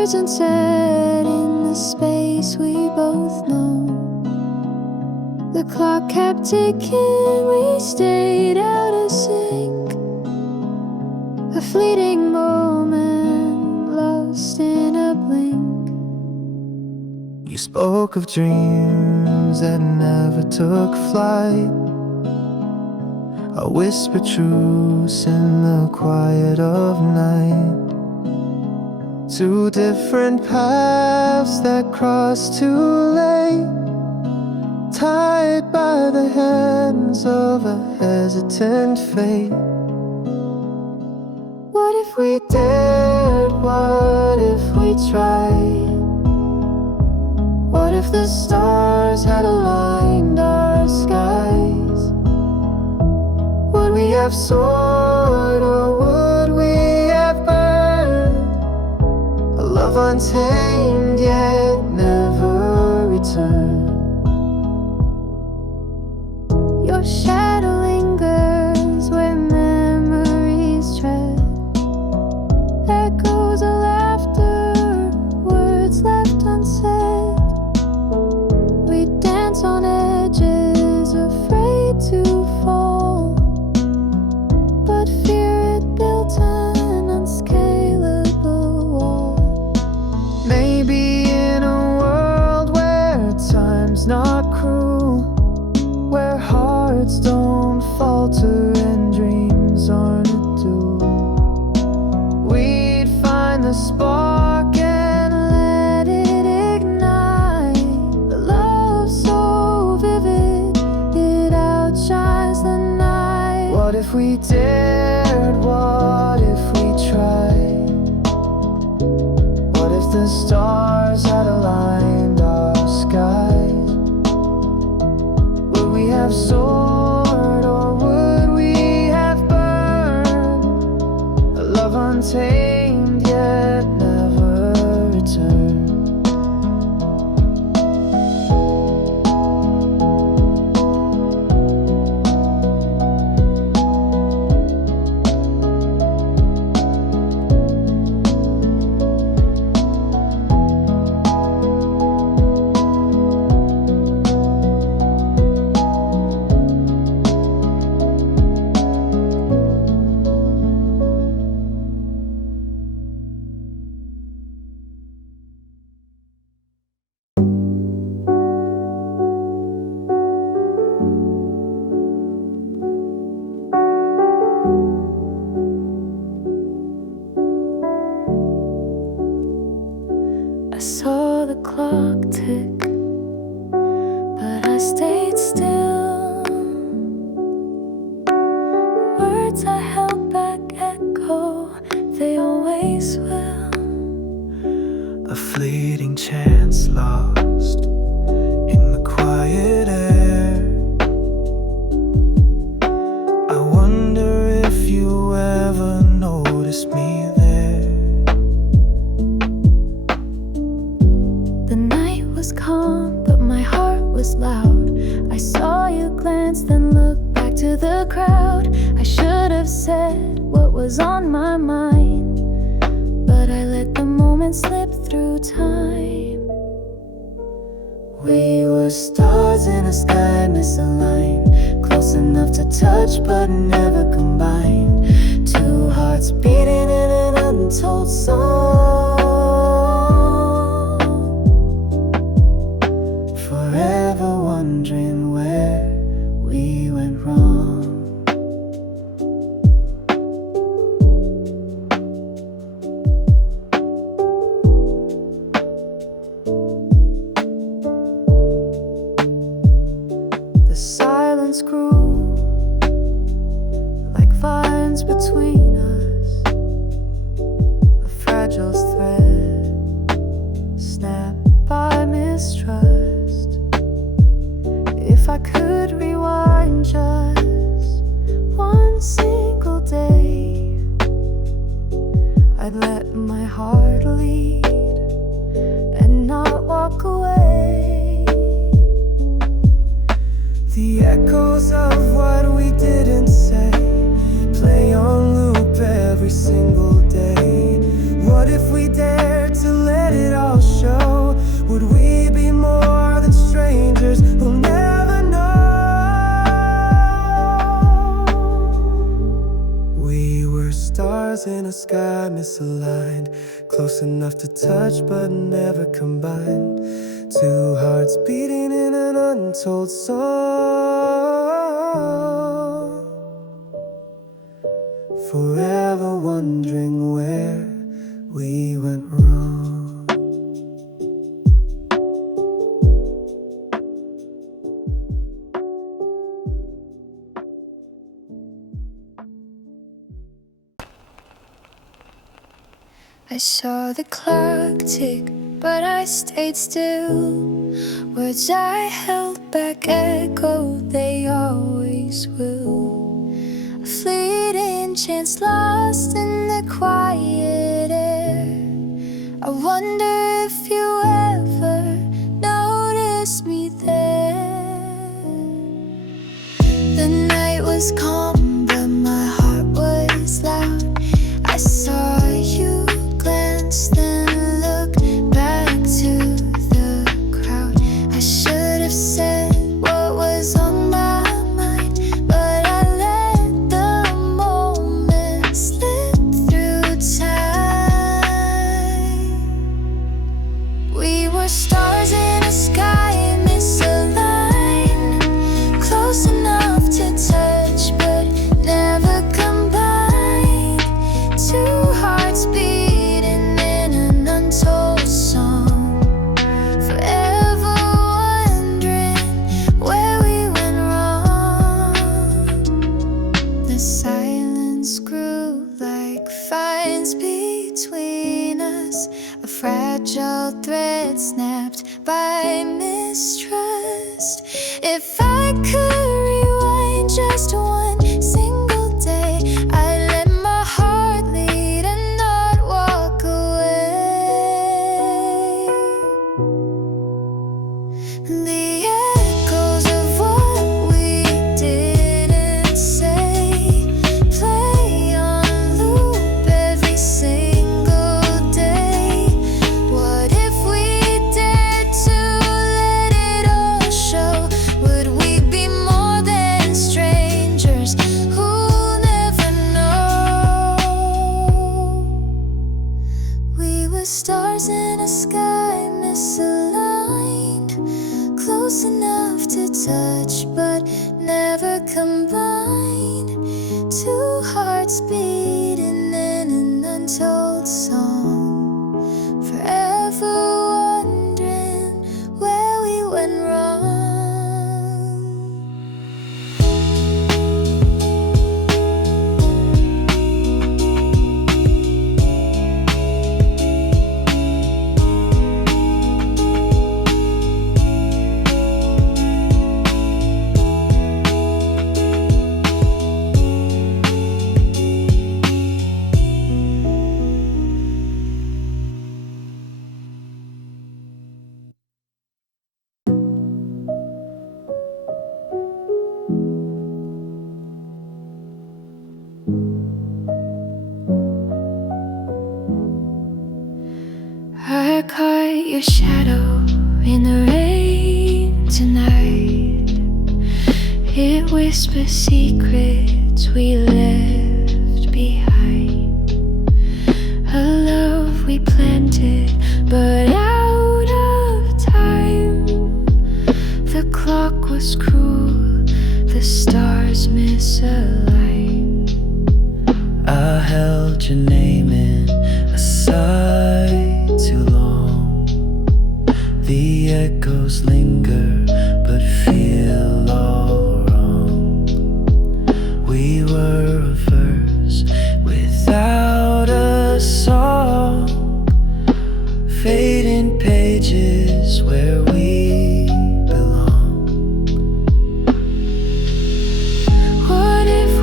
words unsaid in the space we both know. The clock kept ticking, we stayed out of sync. A fleeting moment, lost in a blink. You spoke of dreams that never took flight. I whispered truths in the quiet of night. Two different paths that crossed too late, tied by the hands of a hesitant fate. What if we dared? What if we tried? What if the stars had aligned our skies? Would we have soared or would we have burned? A love untamed yet never returned. Your shadow lingers where memories tread. Echoes of laughter, words left unsaid. We dance on edges, afraid to fall, but fear it built an unscalable wall. Maybe in a world where time's not cruel, where hearts don't falter and dreams aren't a duel, we'd find the spark and let it ignite. The love so vivid, it outshines the night. What if we dared? What if we tried? What if the stars had aligned our skies? Would we have soared or would we have burned? A love untamed yet never returned. I saw the clock tick, but I stayed still. Words I held back echo, they always will. A fleeting chance lost in the quiet air. I wonder if you ever noticed me there. The night was calm, but my heart was loud. I saw you glance, then look back to the crowd. I should have said what was on my mind, but I let the moment slip through time. We were stars in a sky misaligned, close enough to touch but never combined. Two hearts beating in an untold song, forever wondering where we went wrong. The silence grew like vines between us, a fragile thread snapped by mistrust. If I could rewind just one single day, I'd let my heart lead and not walk away. The echoes of what we didn't say play on loop every single day. What What if we dared to let it all show? Would we be more than strangers who'll never know? We were stars in a sky misaligned, close enough to touch but never combined. Two hearts beating in an untold song, forever wondering where we went wrong. I saw the clock tick, but I stayed still. Words I held back echoed, they always will. A fleeting chance lost in the quiet air. I wonder if you ever noticed me there. The night was calm, but my heart was loud. I saw you glance, then look back to the crowd. I should have said what was on my mind, but I let the moment slip through time. We were stars in a sky misaligned, close enough to touch but never combined. Two hearts beating in an untold song, forever wondering where we went wrong. The silence grew like fines between us, a fragile thread snapped by mistrust. If I could rewind just one single day, I'd let my heart lead and not walk away. The echoes of what we didn't say play on loop every single day. What if we dared to let it all show? Would we be more than strangers who'll never know? We were stars in a sky misaligned, close enough to touch but never combined. Two hearts beating in an untold song, forever wondering where we went wrong. I caught your shadow in the rain tonight. It whispers secrets we left behind. A love we planted, but out of time. The clock was cruel, the stars misaligned. I held your name in a sigh too long. The echoes linger but feel all wrong. We were a verse without a song, fading pages where we belong. What if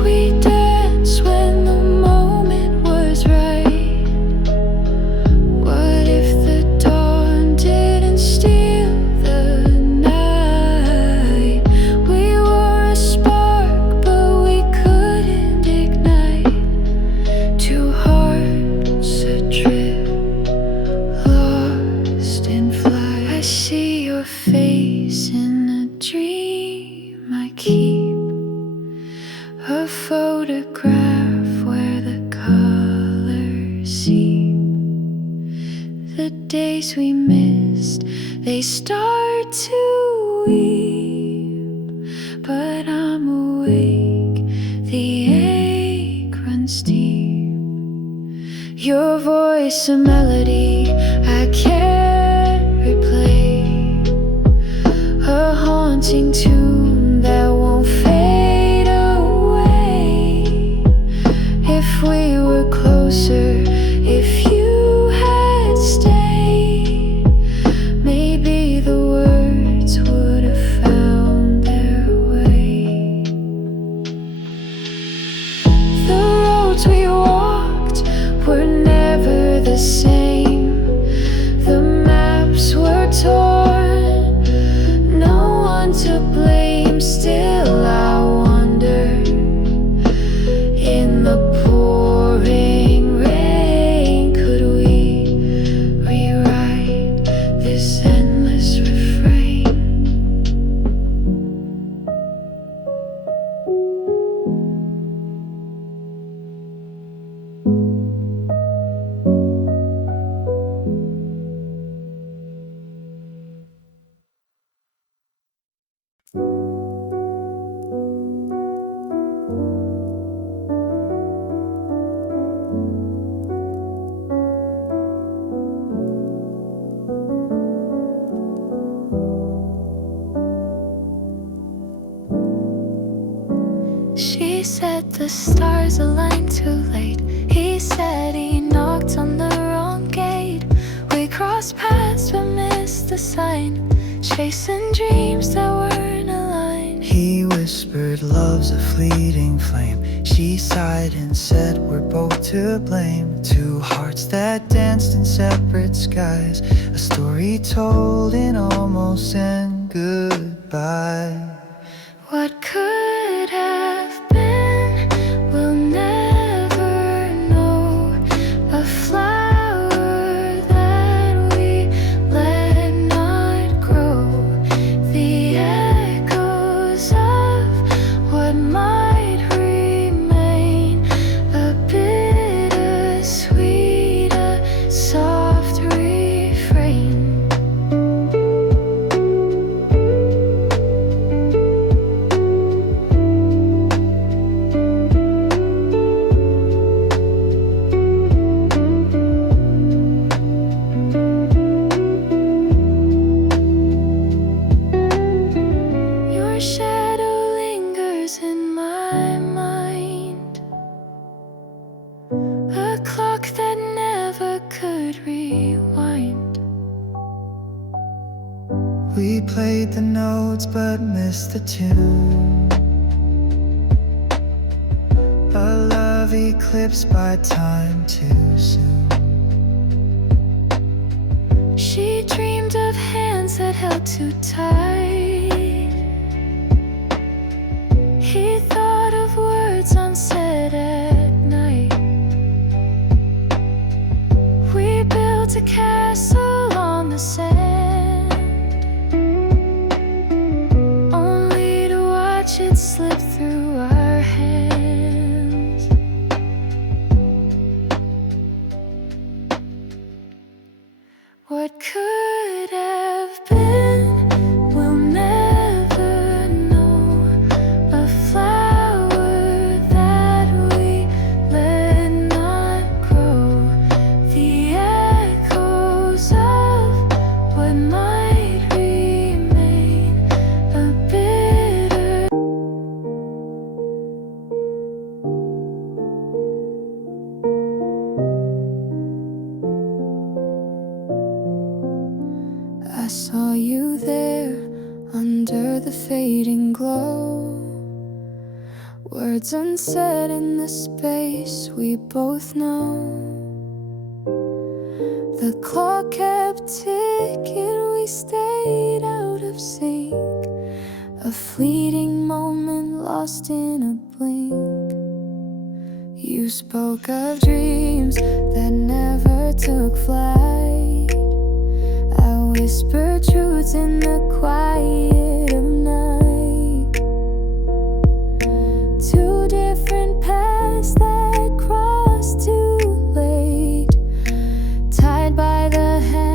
the days we missed, they start to weep. But I'm awake, the ache runs deep. Your voice a melody I can't replay, a haunting tune that won't fade away. If we were closer, if you had stayed, maybe the words would have found their way. The roads we walked were never the same. The maps were torn, no one to blame. Still I wonder, in the pouring rain, could we rewrite this endless refrain? She said the stars aligned too late. He said he knocked on the wrong gate. We crossed paths but missed the sign, chasing dreams that weren't aligned. He whispered, love's a fleeting flame. She sighed and said, we're both to blame. Two hearts that danced in separate skies, a story told in almost and goodbye. What could have been, we'll never know. A flower that we let not grow. The echoes of what might remain. A bittersweet, a soft refrain. Your shadow lingers in my mind, a clock that never could rewind. We played the notes but missed the tune, a love eclipsed by time too soon. She dreamed of hands that held too tight. He thought of words unsaid at night. We built a castle on the sand, only to watch it slip through our hands. What could have been, we'll never know. A flower that we let not grow. The echoes of what might remain. A bitter. I saw you there under the fading glow, words unsaid in the space we both know. The clock kept ticking, we stayed out of sync, a fleeting moment lost in a blink. You spoke of dreams that never took flight. I whispered truths in the quiet of night. Two different paths that crossed too late, tied by the hand.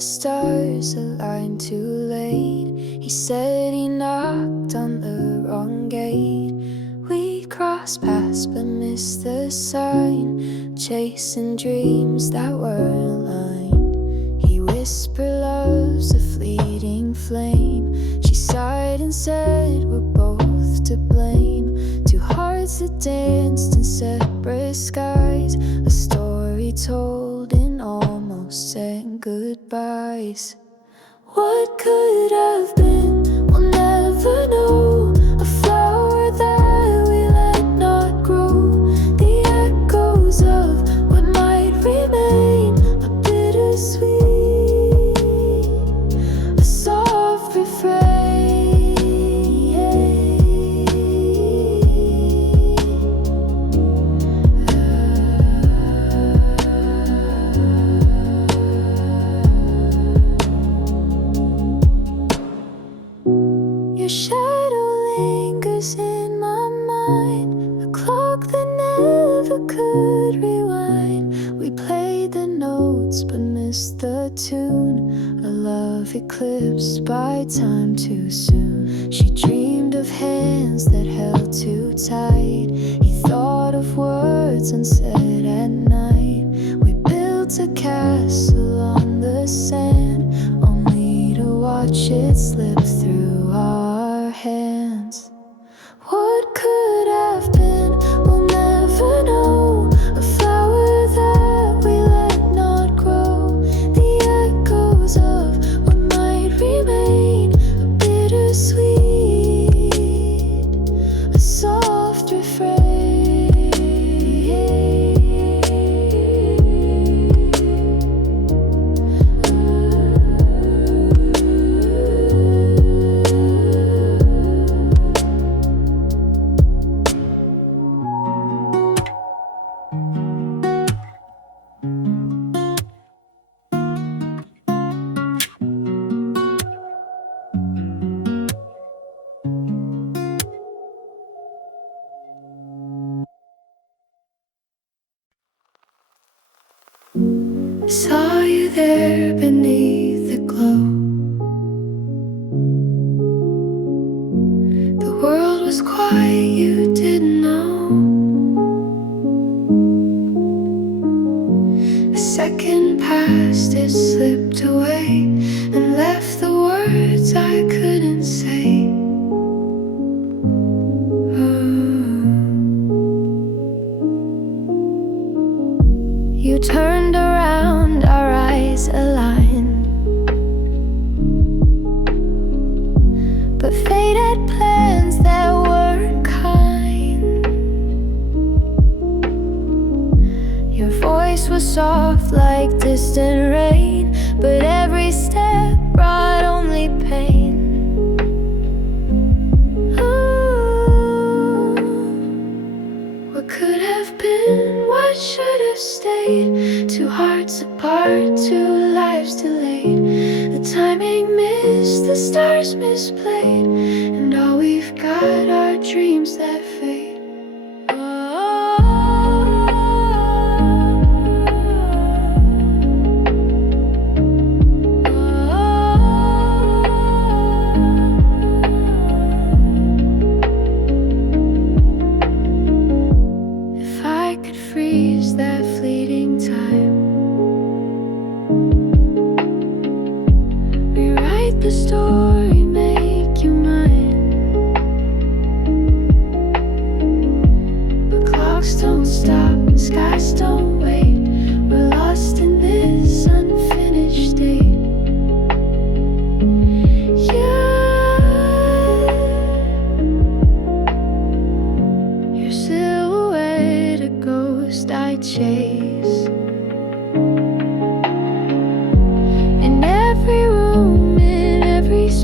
the stars aligned too late. He said he knocked on the wrong gate. We crossed paths but missed the sign, chasing dreams that were aligned. He whispered love's a fleeting flame. She sighed and said we're both to blame. Two hearts that danced in separate skies, a story told in almost said goodbyes. What could have been, we'll never know. A flower that we let not grow. The echoes of what might remain, a bittersweet, a soft refrain. Your shadow lingers in my mind, a clock that never could rewind. We played the notes but missed the tune, a love eclipsed by time too soon. She dreamed of hands that held too tight. He thought of words unsaid at night. We built a castle on the sand, only to watch it slip through our hands. What could have been, we'll never know. A flower that we let not grow. The echoes of what might remain, a bittersweet, a soft refrain. Saw you there beneath the glow. The world was quiet, you didn't know. A second passed, it slipped away and left the words I couldn't say. You turned around, our eyes aligned, but faded plans that weren't kind. Your voice was soft like distant rain, but every step brought only pain. What could have been, what should have stayed? Two hearts apart, two lives delayed. The timing missed, the stars misplayed, and all we've got are dreams that fade. If I could freeze that fleeting time, rewrite the story, make you mine. But clocks don't stop and skies don't wait. We're lost in this unfinished state. Your silhouette, a ghost I chase. In every room, in every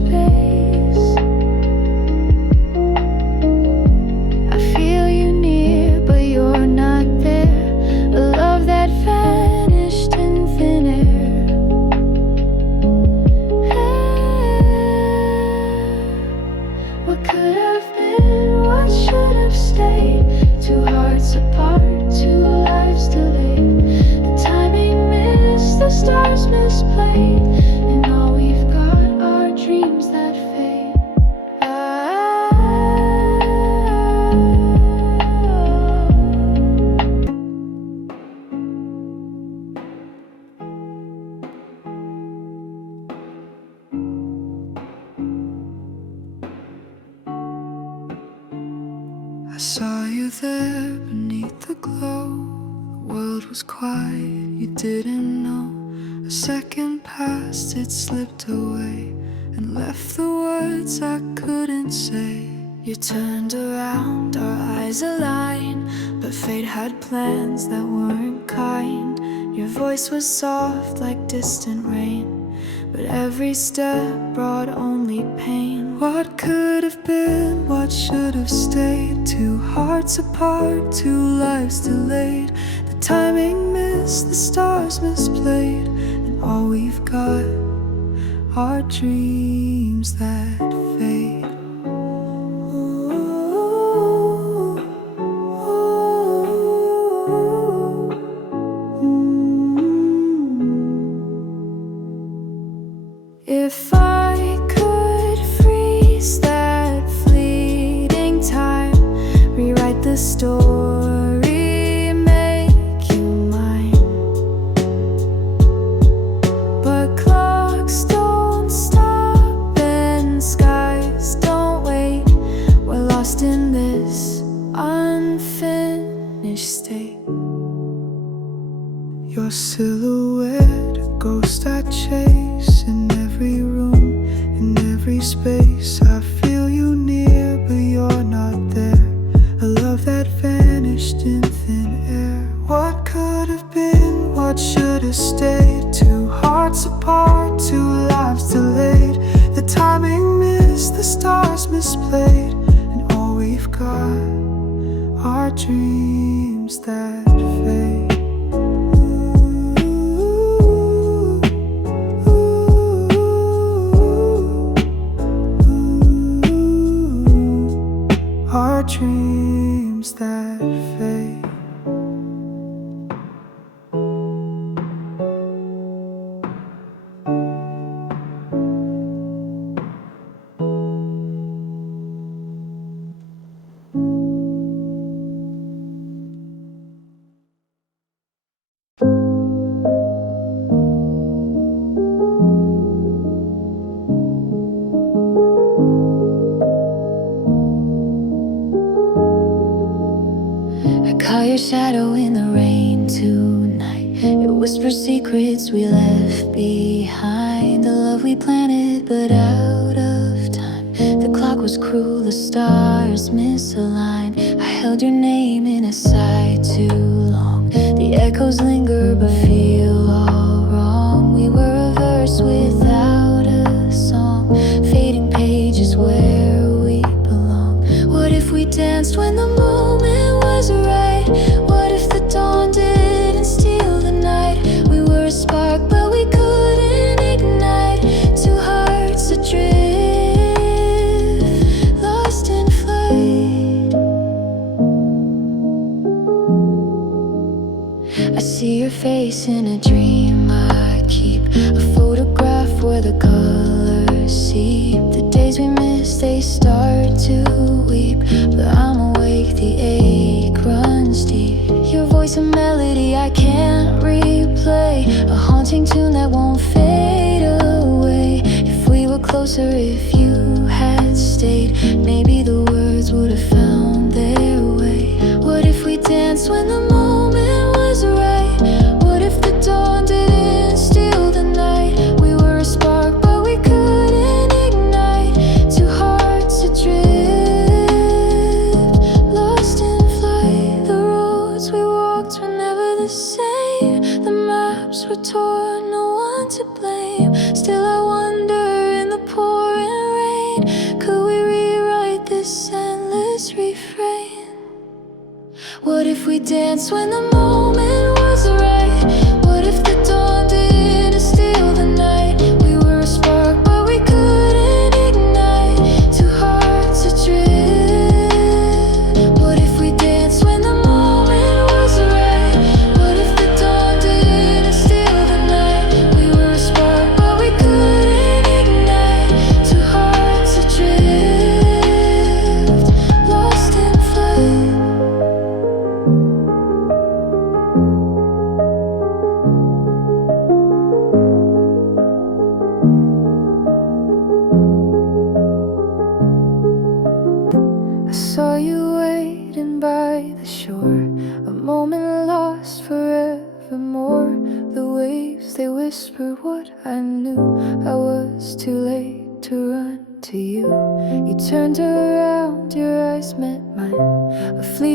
I saw you there beneath the glow. The world was quiet, you didn't know. A second passed, it slipped away and left the words I couldn't say. You turned around, our eyes aligned, but fate had plans that weren't kind. Your voice was soft like distant rain, but every step brought only pain. What could have been, what should have stayed? Two hearts apart, two lives delayed. The timing missed, the stars misplayed, and all we've got are dreams that fade. If I could freeze that fleeting time, rewrite the story, make you mine. But clocks don't stop and skies don't wait. We're lost in this unfinished state. Your silhouette, a ghost I chase in every room, in every space. I feel you near, but you're not there. A love that vanished in thin air. What could have been, what should have stayed? Two hearts apart, two lives delayed. The timing missed, the stars misplayed, and all we've got are dreams that fade. Our dreams that fade. Call your shadow in the rain tonight. It whispers secrets we left behind. The love we planted but out of time. The clock was cruel, the stars misaligned. I held your name in a sigh too long. The echoes linger but feel all wrong. We were a verse without a song, fading pages where we belong. What if we danced when the moment was right? What if the dawn didn't steal the night? We were a spark but we couldn't ignite. Two hearts adrift, lost in flight. I see your face in a dream I keep, a photograph where the colors seep. The days we miss, they start to weep, but I'm awake, the ache runs deep. Your voice a melody I can't replay, a haunting tune that won't fade away. If we were closer, if you had stayed, maybe the words would have found their way. What if we danced when the moment was right? What if the dawn didn't steal the night? We were a spark but we couldn't ignite. Two hearts adrift, lost in flight. The roads we walked were never the same. The maps were torn, no one to blame. Still I wonder in the pouring rain, could we rewrite this endless refrain? What if we danced when the moment was right? What if the dawn didn't steal the night? We were a spark but we couldn't ignite. Two hearts adrift. What if we danced when the moment was right? What if the dawn didn't steal the night? We were a spark but we couldn't ignite. Two hearts adrift, lost in flight.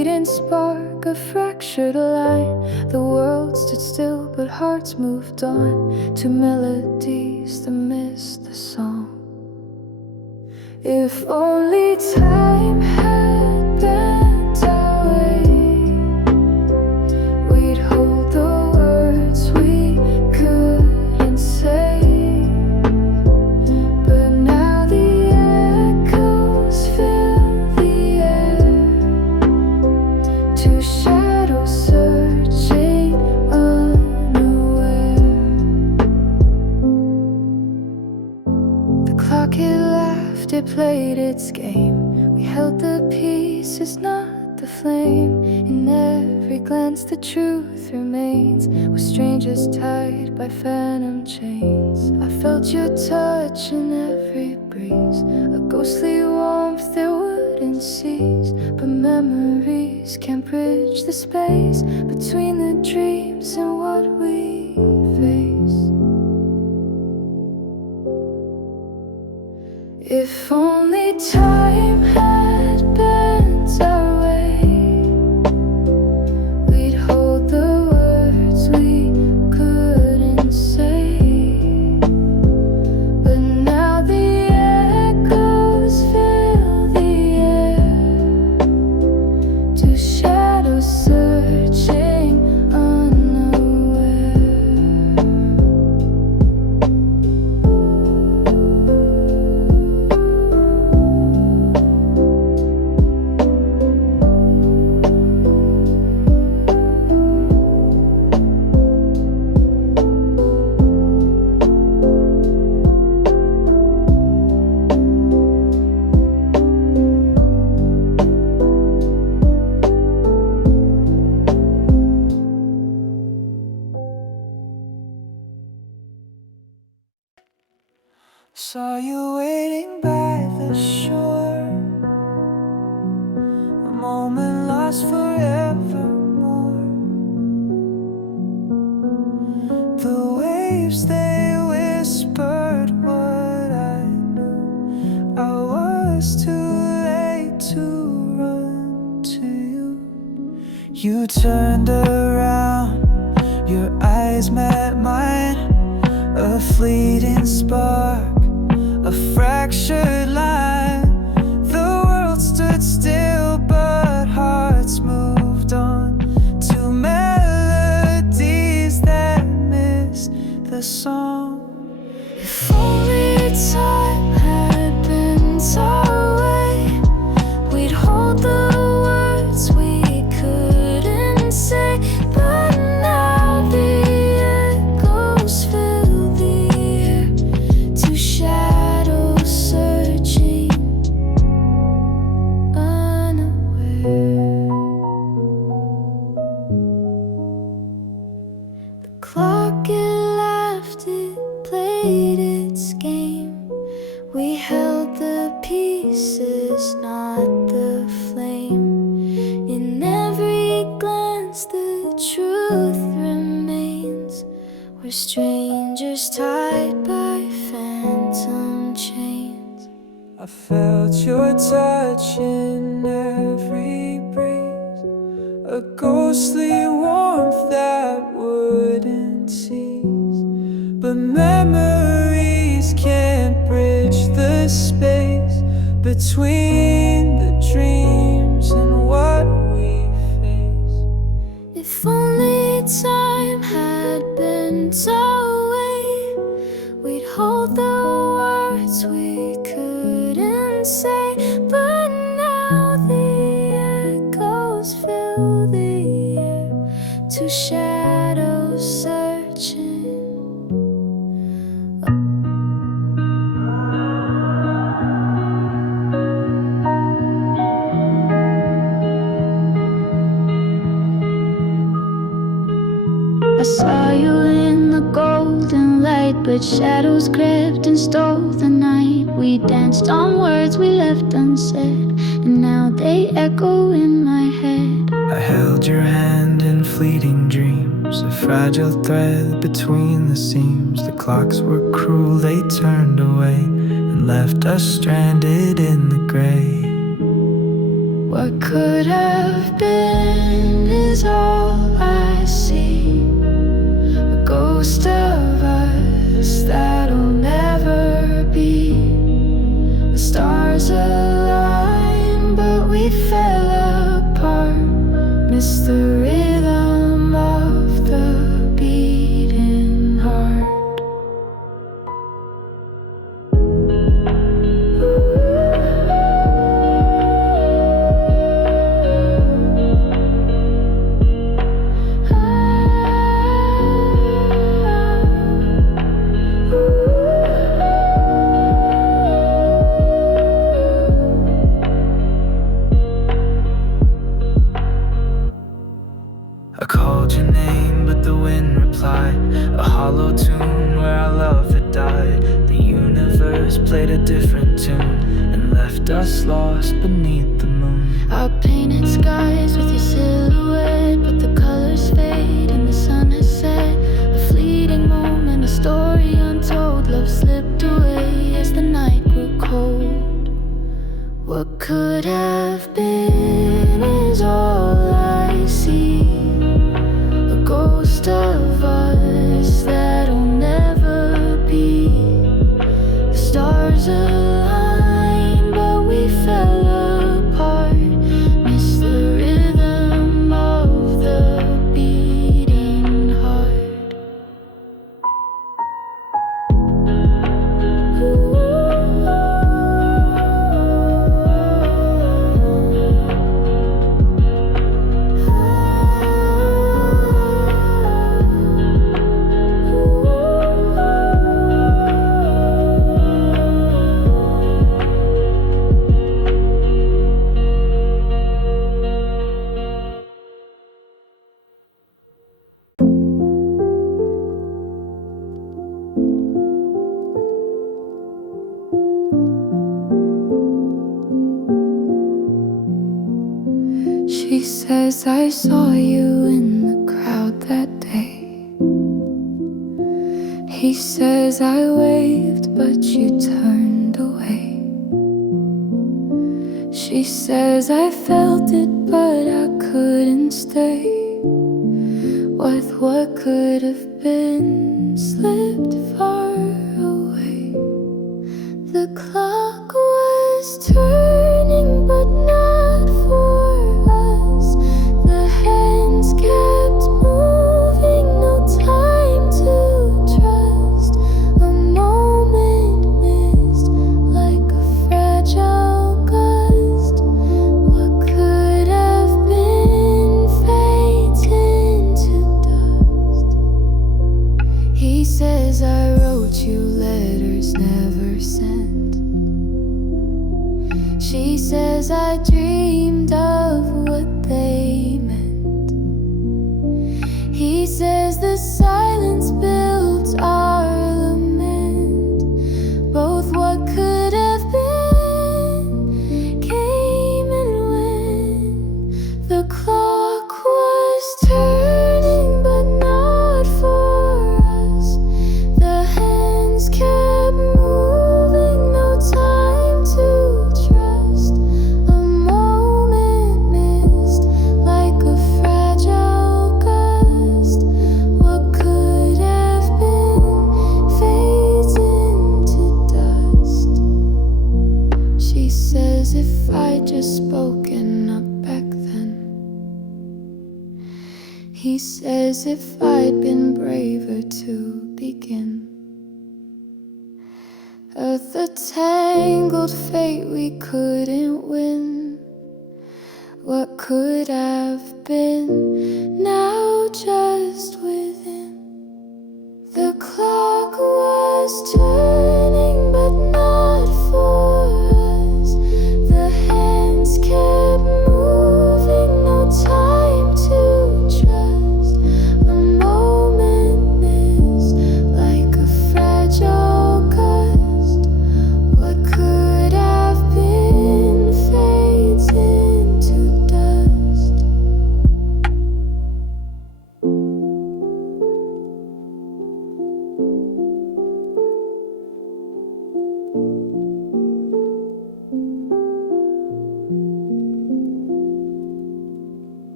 fleeting spark, a fractured line. The world stood still, but hearts moved on to melodies that missed the song. If only time had bent our way, we'd hold the words we couldn't say. But now the echoes fill the air, two shadows searching unaware. The clock it laughed, it played its game. We held the pieces, not the flame. In every glance the truth remains. We're strangers tied by phantom chains. I felt your touch in every breeze, a ghostly warmth that wouldn't cease. But memories can't bridge the space between the dreams and what we face. If only time had bent our way, we'd hold the words we couldn't say. But now the echoes fill the air, two shadows searching unaware. Saw you waiting by the shore, a moment lost forevermore. The waves, they whispered what I knew. I was too late to run to you. You turned around, your eyes met mine, a fleeting spark, a fractured line. The world stood still, but hearts moved on to melodies that missed the song. If only time had bent our way, we'd hold the words we couldn't say. But now the echoes fill the air, two shadows searching unaware. The clock it laughed, it played its game. We held the pieces, not the flame. In every glance the truth remains. We're strangers tied by phantom chains. I felt your touch in every breeze, a ghostly warmth that wouldn't cease. But memories can't bridge the space between the dreams and what we face. If only time had bent our way, we'd hold the words we couldn't say. But now the echoes fill the air, two shadows searching. I saw you in the golden light, but shadows crept and stole the night. We danced on words we left unsaid, and now they echo in my head. I held your hand in fleeting dreams, a fragile thread between the seams. The clocks were cruel, they turned away and left us stranded in the gray. What could have been is all I see. A ghost of us that'll never be. The stars aligned, but we fell apart. Missed the rhythm of the beating heart. I called your name, but the wind replied. A hollow tune where our love had died. The universe played a different tune and left us lost beneath the moon. Our painted skies with your silhouette, but the colors fade and the sun has set. A fleeting moment, a story untold. Love slipped away as the night grew cold. What could have been is all I see. A ghost of us that'll never be. The stars aligned, but we fell apart. Missed the rhythm of the beating heart. She says I saw you in the crowd that day. He says I waved but you turned away. She says I felt it but I couldn't stay. What could have been slipped far away. The clock was turning but not for us. The hands kept moving, no time to trust. A moment missed like a fragile gust. What could have been fades into dust. He says I wrote you letters never sent. She says I dreamed of what they meant. He says the silence builds our lament. Both what could have been came and went. The clock was turning but not for us. The hands kept moving, no time to trust. A moment missed like a fragile gust. What could have been fades into dust. She says if I'd just spoken up back then. He says if I'd been braver to begin. Of the tangled fate we couldn't win. What could have been now just within. The clock was turning but not for us. The hands kept moving, no time to trust. A moment missed like a fragile gust. What could have been fades into dust.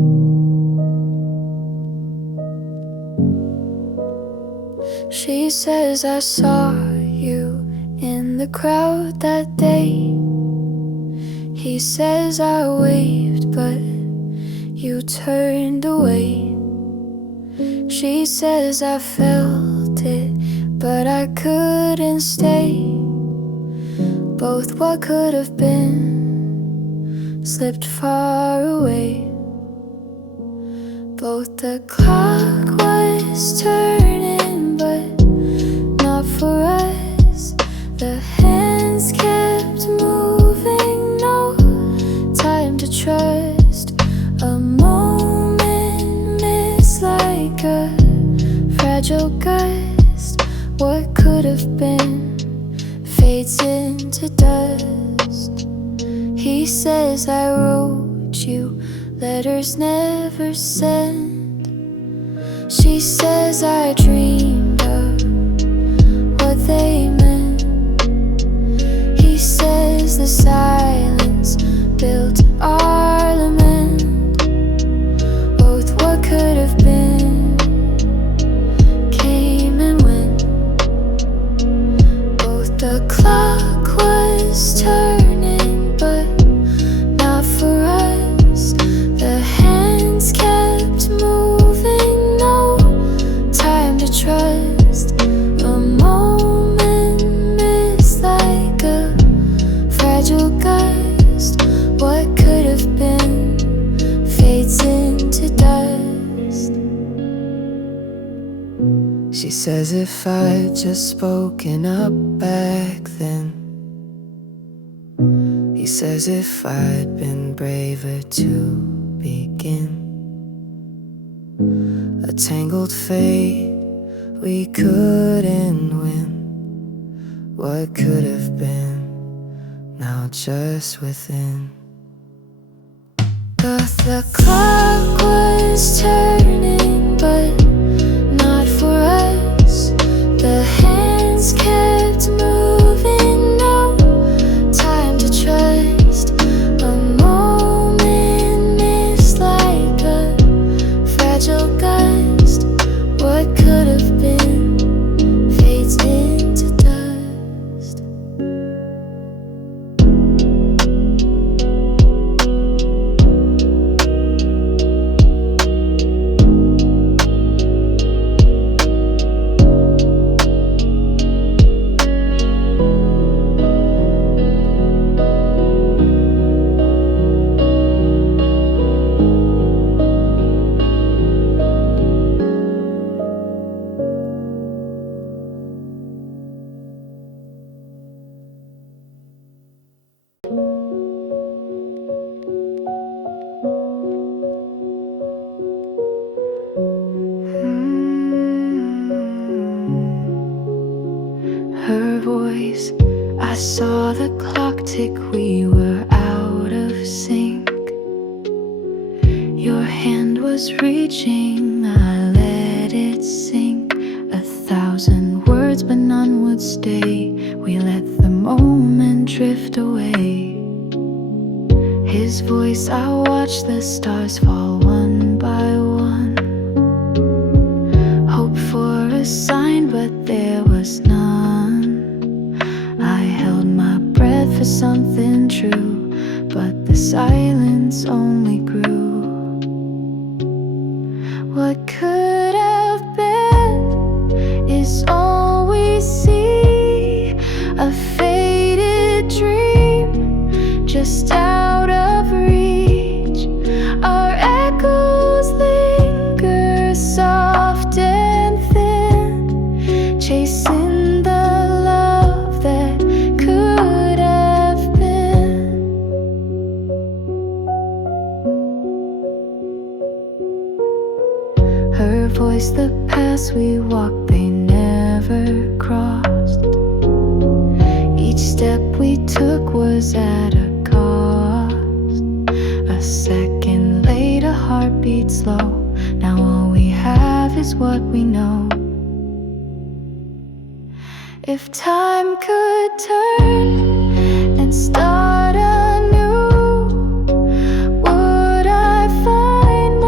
She says I saw you in the crowd that day. He says I waved, but you turned away. She says I felt it, but I couldn't stay. Both what could have been slipped far away. Both the clock was turning, but not for us. The hands kept moving, no time to trust. A moment missed like a fragile gust. What could have been fades into dust. He says I wrote you letters never sent. She says I dreamed of what they meant. He says the silence built our lament. Both what could have been came and went. Both the clock was turning, but not for us. The hands kept moving, no time to trust. A moment missed like a fragile gust. What could have been fades into dust. She says if I'd just spoken up back then. He says if I'd been braver to begin. A tangled fate we couldn't win. What could have been now just within. But the clock was turning, but not for us. The hands kept moving, no time to trust. A moment missed like a fragile gust. What could have been fades into dust. Her voice, I saw the clock tick, we were out of sync. Your hand was reaching, I let it sink. 1,000 words, but none would stay. We let the moment drift away. His voice, I watched the stars fall one by one. Hope for a sign, but there was none. I held my breath for something true, but the silence only grew. What could have been is all we see. A faded dream just out of reach. Our echoes linger soft and thin, chasing the love that could have been. Her voice, the paths we walked, they never crossed. Each step we took was at a cost. A second later, heartbeat slow. Now all we have is what we know. If time could turn and start anew, would I find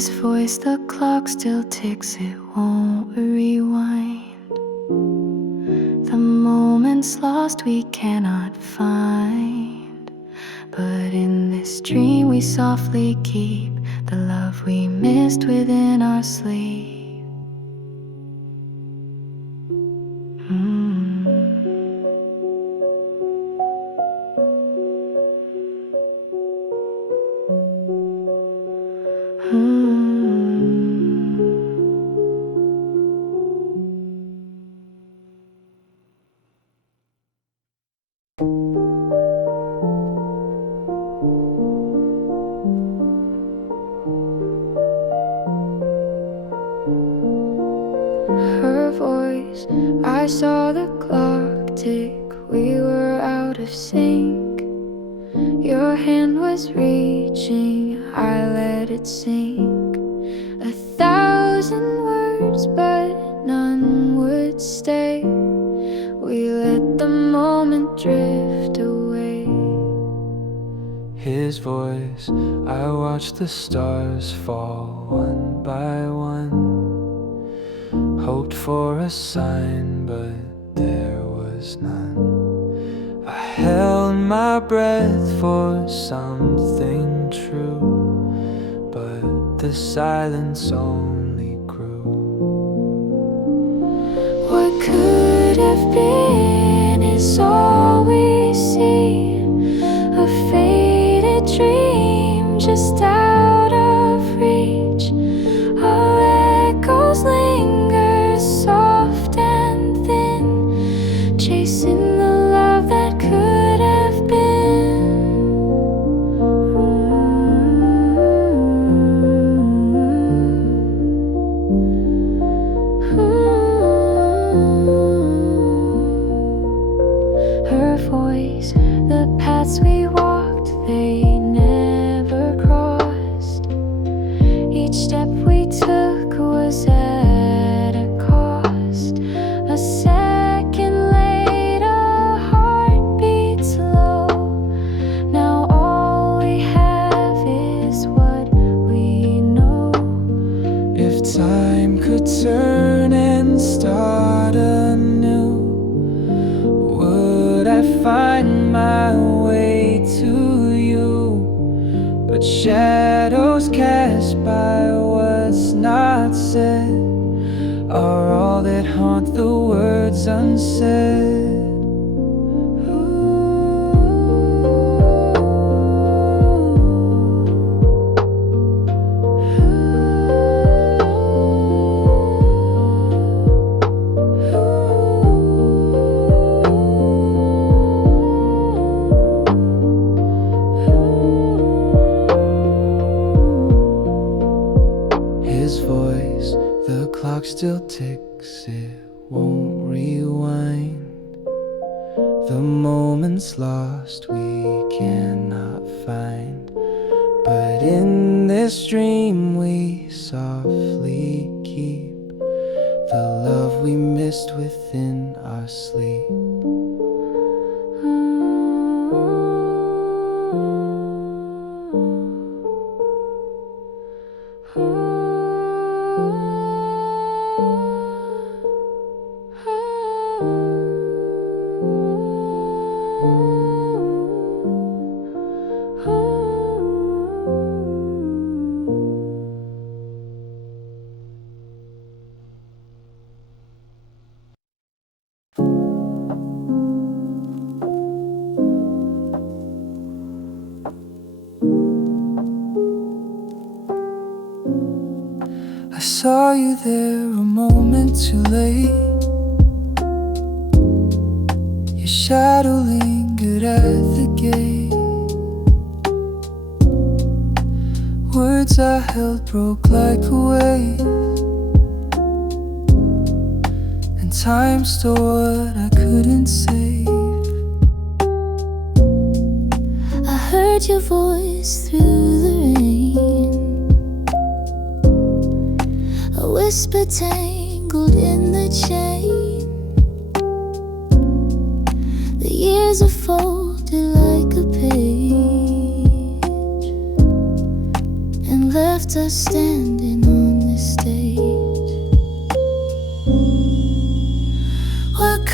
His voice, the clock still ticks, it won't rewind. The moments lost we cannot find, but in this dream we softly keep the love we missed within our sleep. Her voice, I saw the clock tick, we were out of sync. Your hand was reaching, I let it sink. 1,000 words, but none would stay. We let the moment drift away. His voice, I watched the stars fall one by one. Hoped for a sign, but there was none. I held my breath for something true, but the silence only grew. What could have been is all we see, a faded dream just out of reach. Our echoes linger soft and thin, chasing the love that could have been. Her voice, the paths we walked, they never crossed. Each step we took was at a cost. A second later, heart beats low. Now all we have is what we know. If time could turn and start anew, would I find my way to you? But shadows cast by what's not said are all that haunt the words unsaid. His voice, the clock still ticks, it won't rewind. The moments lost we cannot find, but in this dream we softly keep the love we missed within our sleep. I saw you there a moment too late. Your shadow lingered at the gate. Words I held broke like a wave, and time stole what I couldn't save. I heard your voice through the rain, a whisper tangled in the chain. The years are folded like a page and left us standing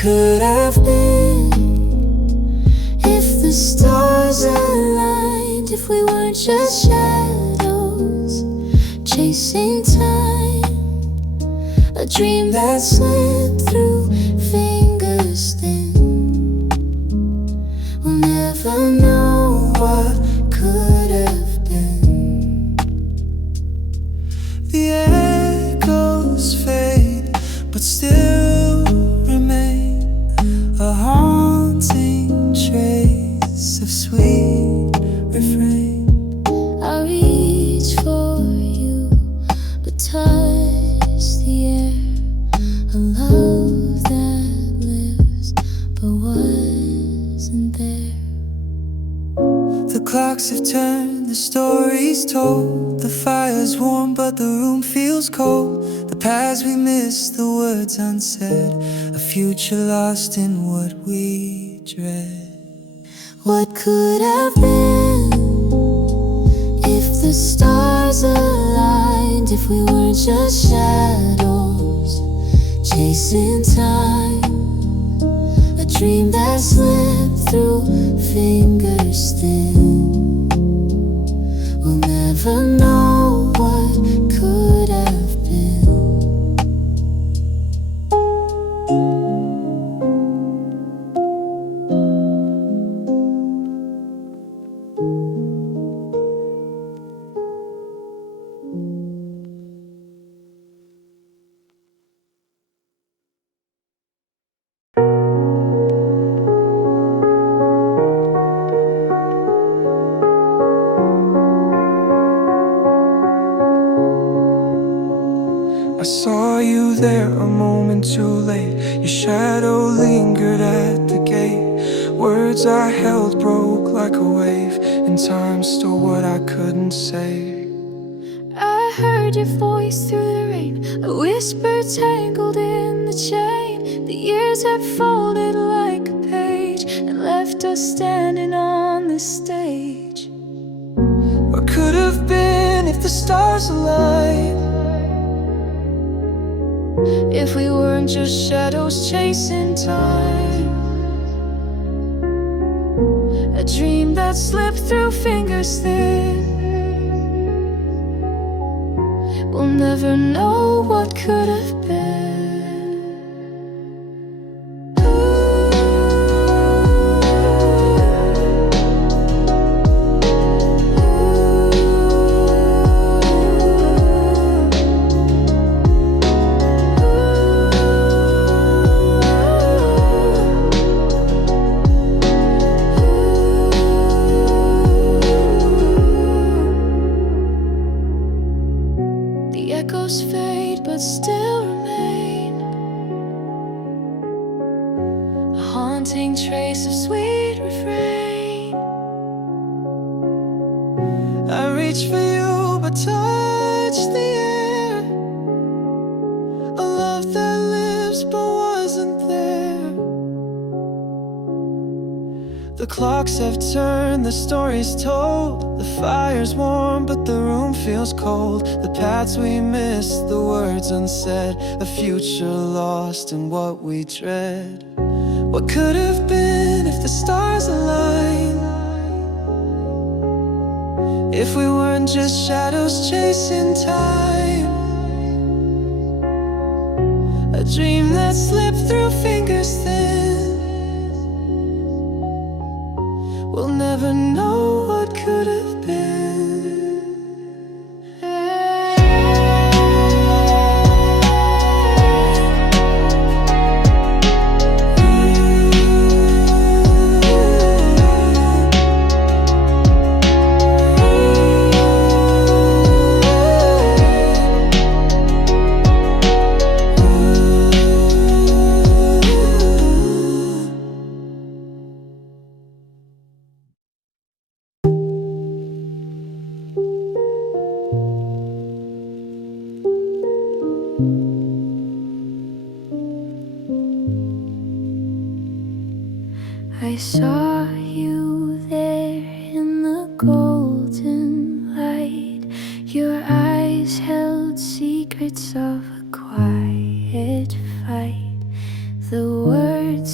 could have been if the stars aligned, if we weren't just shadows chasing time, a dream that slipped through fingers thin. We'll never know what could have been. The echoes fade, but still remain a haunting trace of sweet refrain. I reach for you, but touch the air. A love that lives, but wasn't there. The clocks have turned, the story's told. The fire's warm, but the room feels cold. The paths we miss, the words unsaid. A future lost in what we dread. What could have been if the stars aligned, if we weren't just shadows chasing time, a dream that slipped through fingers thin. We'll never know what could have been. I saw you there a moment too late. Your shadow lingered at the gate. Words I held broke like a wave, and time stole what I couldn't say. I heard your voice through the rain, a whisper tangled in the chain. The years had folded like a page and left us standing on the stage. What could have been if the stars aligned? If we weren't just shadows chasing time, a dream that slipped through fingers thin. We'll never know what could have been. The echoes fade but still remain, a haunting trace of sweet refrain. I reach for you, but touch the air. A love that lives, but wasn't there. The clocks have turned, the story's told. The fire's warm, but the room feels cold. The paths we miss, the words unsaid. A future lost in what we dread. What could have been if the stars aligned? If we weren't just shadows chasing time, a dream that slipped through fingers thin. We'll never know what could have been. I saw you there in the golden light. Your eyes held secrets of a quiet fight. The words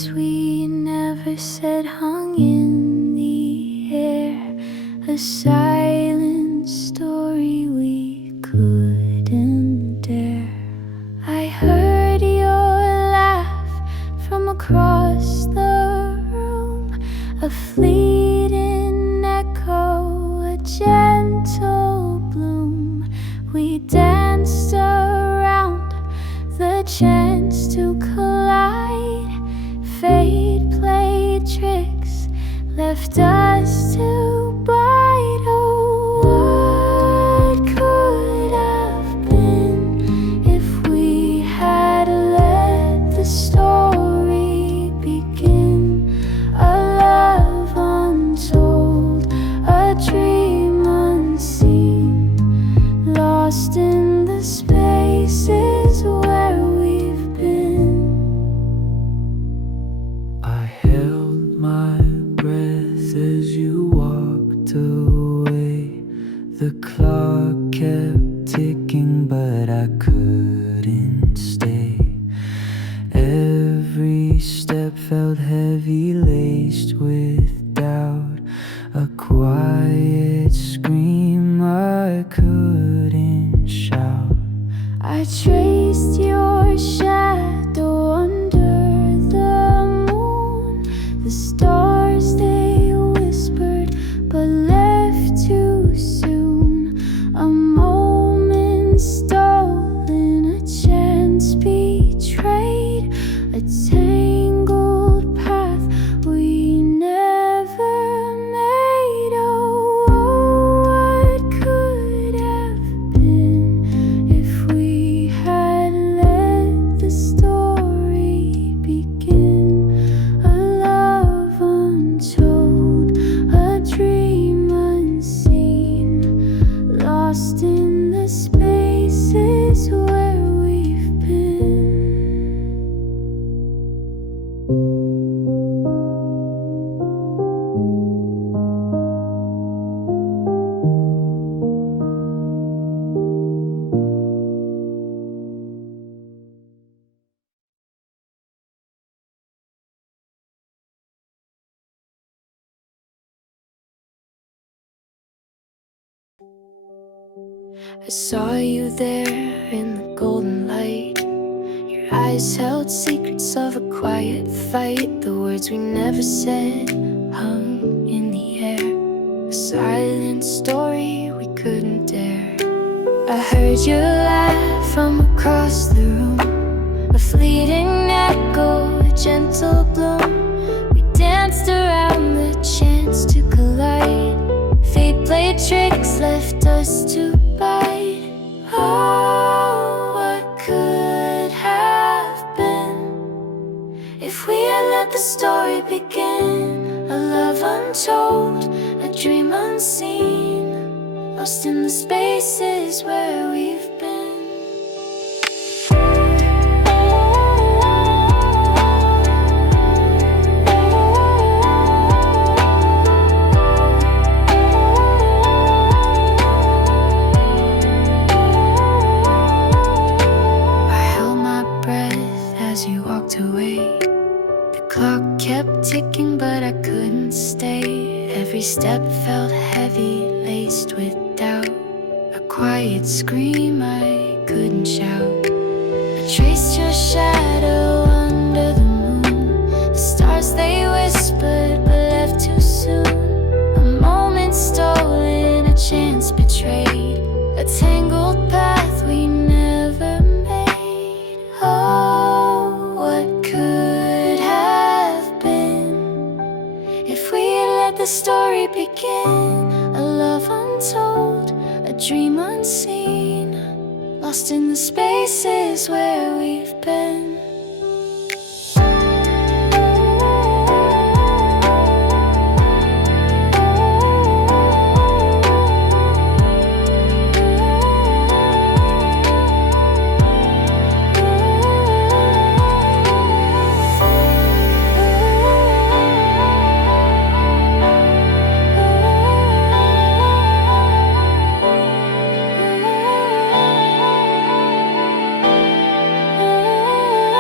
said hung in the air, a silent story we couldn't dare. I heard your laugh from across the room, a fleeting echo, a gentle bloom. We danced around the chance to collide. Fate played tricks, left us to bite. Oh, what could have been if we had let the story begin? A love untold, a dream unseen, lost in the spaces where we've been. I held my breath as you walked away. The clock kept ticking, but I couldn't stay. Every step felt heavy, laced with doubt. A quiet scream I couldn't shout. I traced your shadow under the moon. The stars, they whispered, but left too soon. A moment stolen, a chance betrayed, a tangled path we never made. Oh, what could have been if we had let the story begin? A love untold, a dream unseen, lost in the spaces where we've been. I saw you there in the golden light. Your eyes held secrets of a quiet fight. The words we never said hung in the air, a silent story we couldn't dare. I heard your laugh from across the room, a fleeting echo, a gentle bloom. We danced around the chance to collide. Fate played tricks, left us to bite. Oh, what could have been if we had let the story begin? A love untold, a dream unseen, lost in the spaces where we've been. Ticking, but I couldn't stay. Every step felt heavy, laced with doubt. A quiet scream I couldn't shout. I traced your shadow under the moon. The stars, they whispered, but left too soon. A moment stolen, a chance betrayed, a tangled path we never made. Oh, what could have been if we had let the story begin? A love untold, a dream unseen, lost in the spaces where we've been.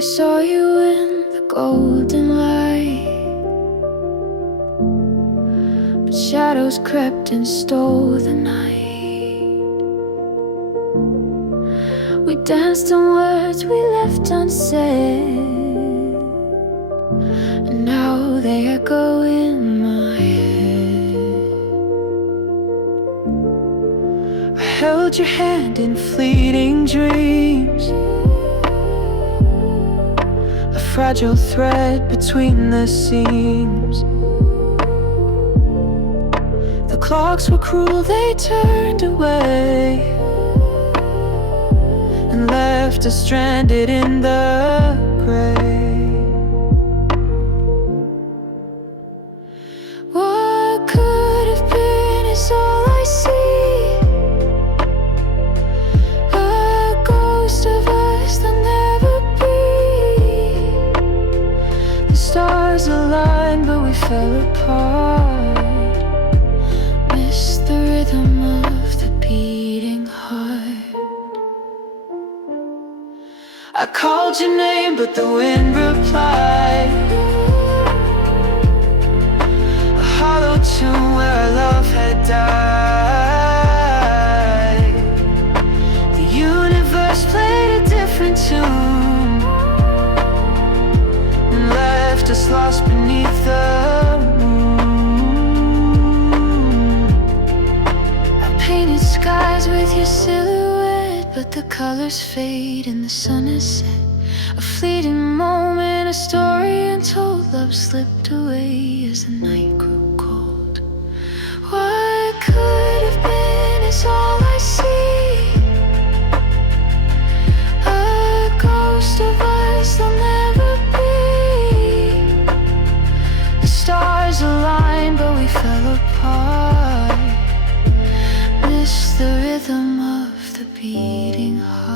saw you in the golden light, but shadows crept and stole the night. We danced on words we left unsaid, and now they echo in my head. I held your hand in fleeting dreams, a fragile thread between the seams. The clocks were cruel, they turned away and left us stranded in the gray. What could have been is all I see, a ghost of us that'll never be. The stars aligned but we fell apart, missed the rhythm of the beating heart. I called your name but the wind replied, a hollow tune where our love had died. The universe played a different tune and left us lost beneath the moon. I painted skies with your silhouette, but the colors fade and the sun is set. A fleeting moment, a story untold. Love slipped away as the night grew cold. What could have been is all I see, a ghost of us that'll never be. The stars aligned but we fell apart, missed the rhythm of the beating heart.